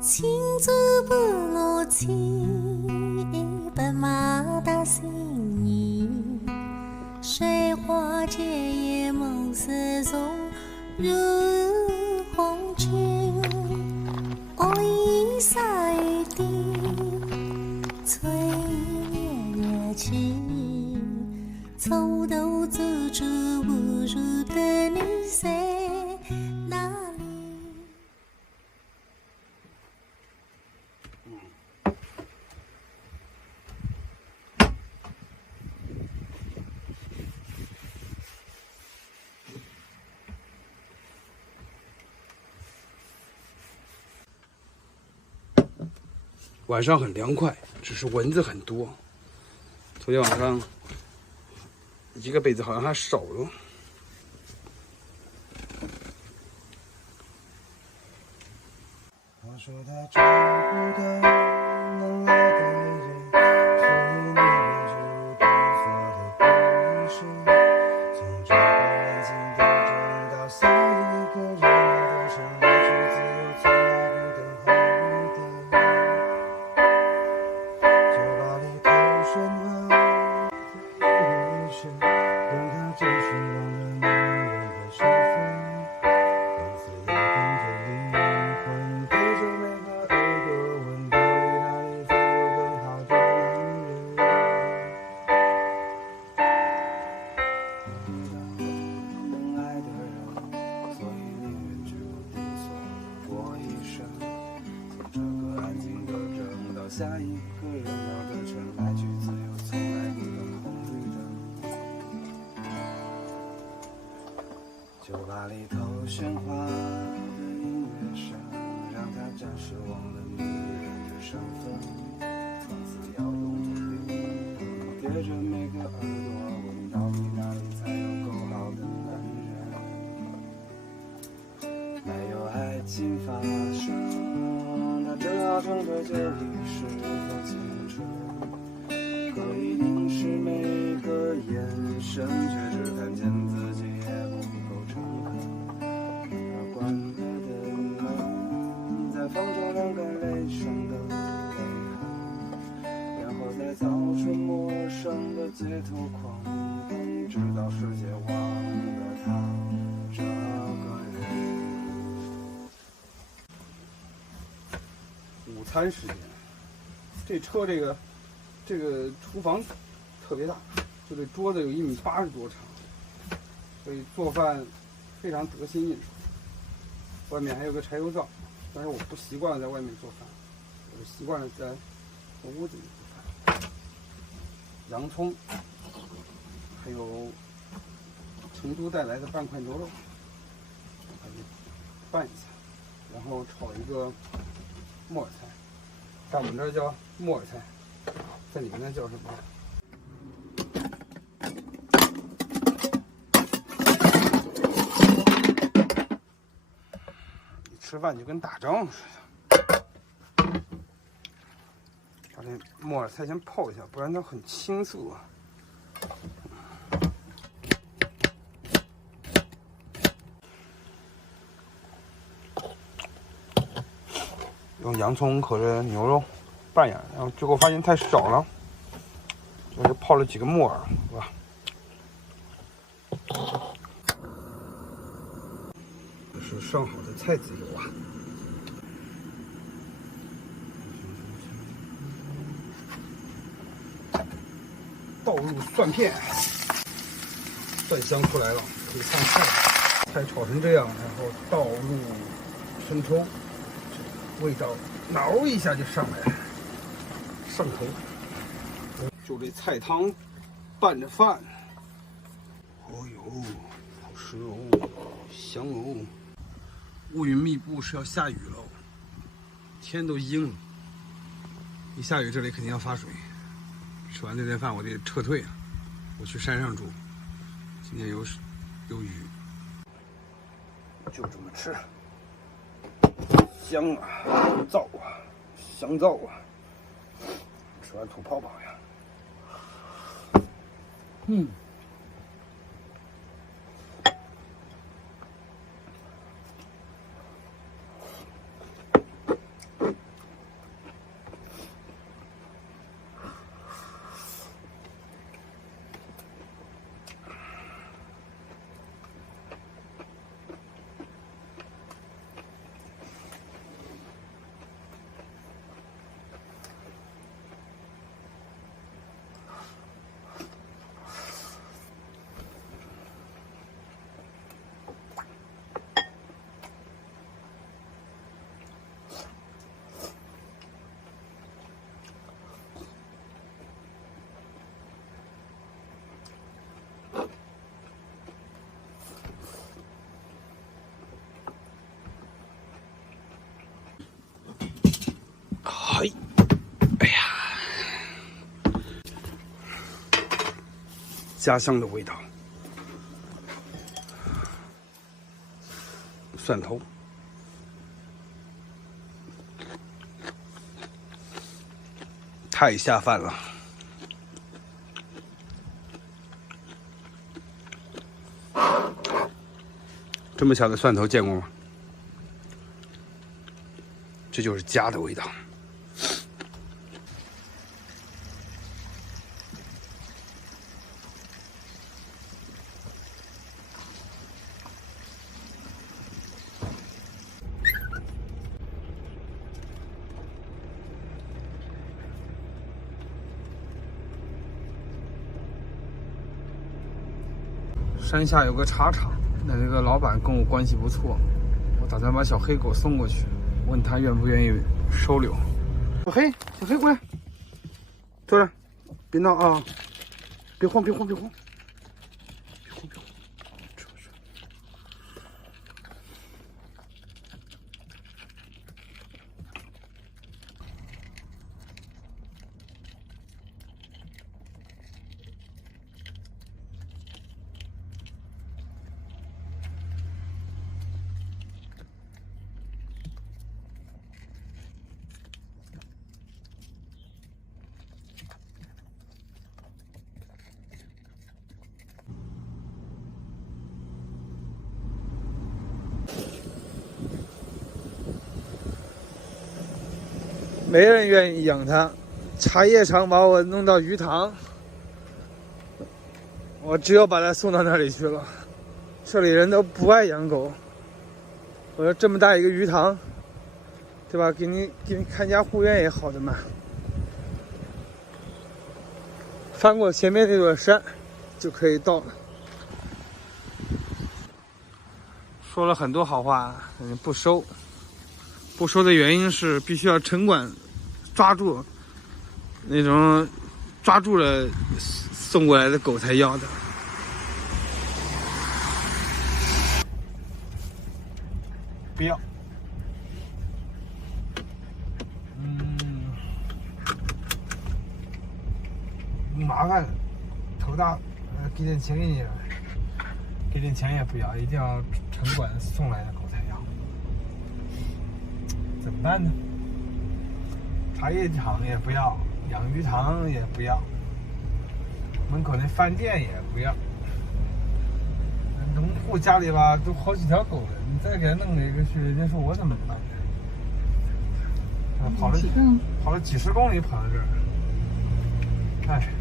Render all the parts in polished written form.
青竹不落青，奔马打新泥。水花潋滟梦似松，入红尘。偶一洒雨滴，催月情。从头走出不入的你在哪里？晚上很凉快，只是蚊子很多。昨天晚上一个被子好像还少了。他说他找不到能爱的人，所以宁愿就对错的不一生。从这个安静的镇到下一个热闹的城，来去自由，从来不等候雨点。酒吧里头喧哗的音乐声，让他找寻忘了女人的身份。放肆摇晃着灵魂，对着每个耳朵问，到底哪里才有更好的男人？能爱的人，所以宁愿就对错过一生。从这个安静的镇到下一个热闹的城，来去自由，从来不等红绿灯。酒吧里头喧哗的音乐声，让他暂时忘了女人的身份。放肆摇动着灵魂，对着每个耳朵问，到底哪里才有够好的男人？没有爱情发生，他只好撑着酒意是否青春，可以凝视每个眼神，却只看见自己也不够诚恳。而关了的门，在风中晾干泪声的泪痕，然后在早春陌生的街头狂奔，直到世界忘了他这个人。午餐时间，这车这个厨房特别大，就这桌子有1.80米多长，所以做饭非常得心应手。外面还有个柴油灶，但是我不习惯在外面做饭，我习惯了在屋子里做饭。洋葱，还有成都带来的半块牛肉，把它拌一下，然后炒一个木耳菜，在我们这儿叫木耳菜，在你们那叫什么？你吃饭就跟打仗似的。把这木耳菜先泡一下，不然它很青涩。用洋葱和这牛肉拌一下，然后结果发现太少了，我就泡了几个木耳，哇！这是上好的菜籽油啊。倒入蒜片，蒜香出来了，可以放菜。菜炒成这样，然后倒入生抽，味道挠一下就上来了，上头。就这菜汤拌着饭，哦呦，好吃哦，香哦。乌云密布，是要下雨了，天都阴了。一下雨，这里肯定要发水。吃完这顿饭，我得撤退了，我去山上住。今天有雨，就这么吃，香啊，燥啊，香皂啊，吃完吐泡泡呀。嘿，哎呀，家乡的味道，蒜头，太下饭了。这么小的蒜头见过吗？这就是家的味道。山下有个茶厂，那这个老板跟我关系不错，我打算把小黑狗送过去，问他愿不愿意收留。小黑过来，坐这，别闹啊，别晃，别晃，别晃，别晃，别晃，吃。没人愿意养它，茶叶厂把我弄到鱼塘，我只有把它送到那里去了。这里人都不爱养狗，我说这么大一个鱼塘，对吧？给你看家护院也好的嘛。翻过前面那座山，就可以到了。说了很多好话，不收。不收的原因是必须要城管抓住那种抓住了送过来的狗才要的。不要。麻烦，头大，给点钱给你，给点钱也不要，一定要城管送来的狗才要。怎么办呢？茶叶厂也不要，养鱼塘也不要，门口那饭店也不要。农户家里吧都好几条狗了，你再给他弄一个去，人家说我怎么办？跑了几十公里跑到这儿，哎，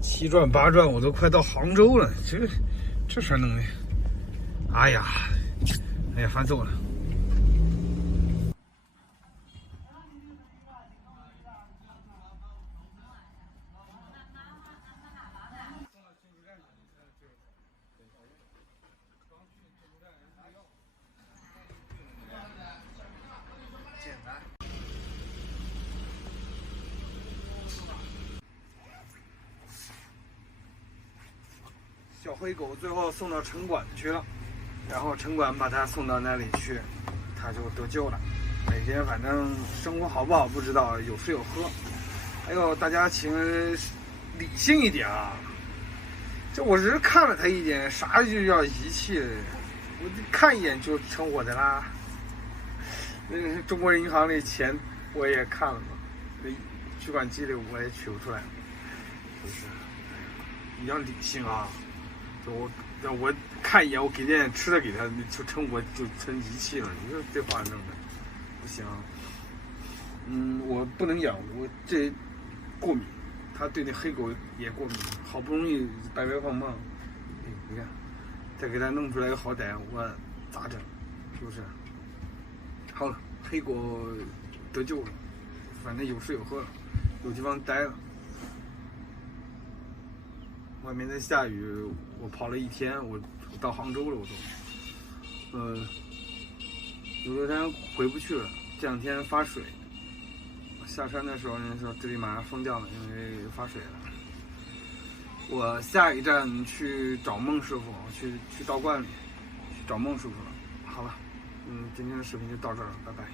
七转八转，我都快到杭州了，这事儿弄的，哎呀，烦死我了。小灰狗最后送到城管去了，然后城管把它送到那里去，它就得救了。每天反正生活好不好不知道，有吃有喝。还有大家请理性一点啊！这我只是看了它一眼，啥就要遗弃了？我看一眼就成我的啦。那中国银行里钱我也看了嘛，那取款机里我也取不出来，是不是？你要理性啊！我看一眼，我给点吃的给他，就成遗弃了。你说这话弄的不行。我不能养，我这过敏，他对那黑狗也过敏，好不容易白白胖胖，你看，再给他弄出来个好歹，我咋整？是不是？好了，黑狗得救了，反正有吃有喝了，有地方待了。外面在下雨，我跑了一天，我到杭州了，我都，有的天回不去了，这两天发水，下山的时候人说这里马上封掉了，因为发水了。我下一站去找孟师傅，去道观里去找孟师傅了。好了，今天的视频就到这儿了，拜拜。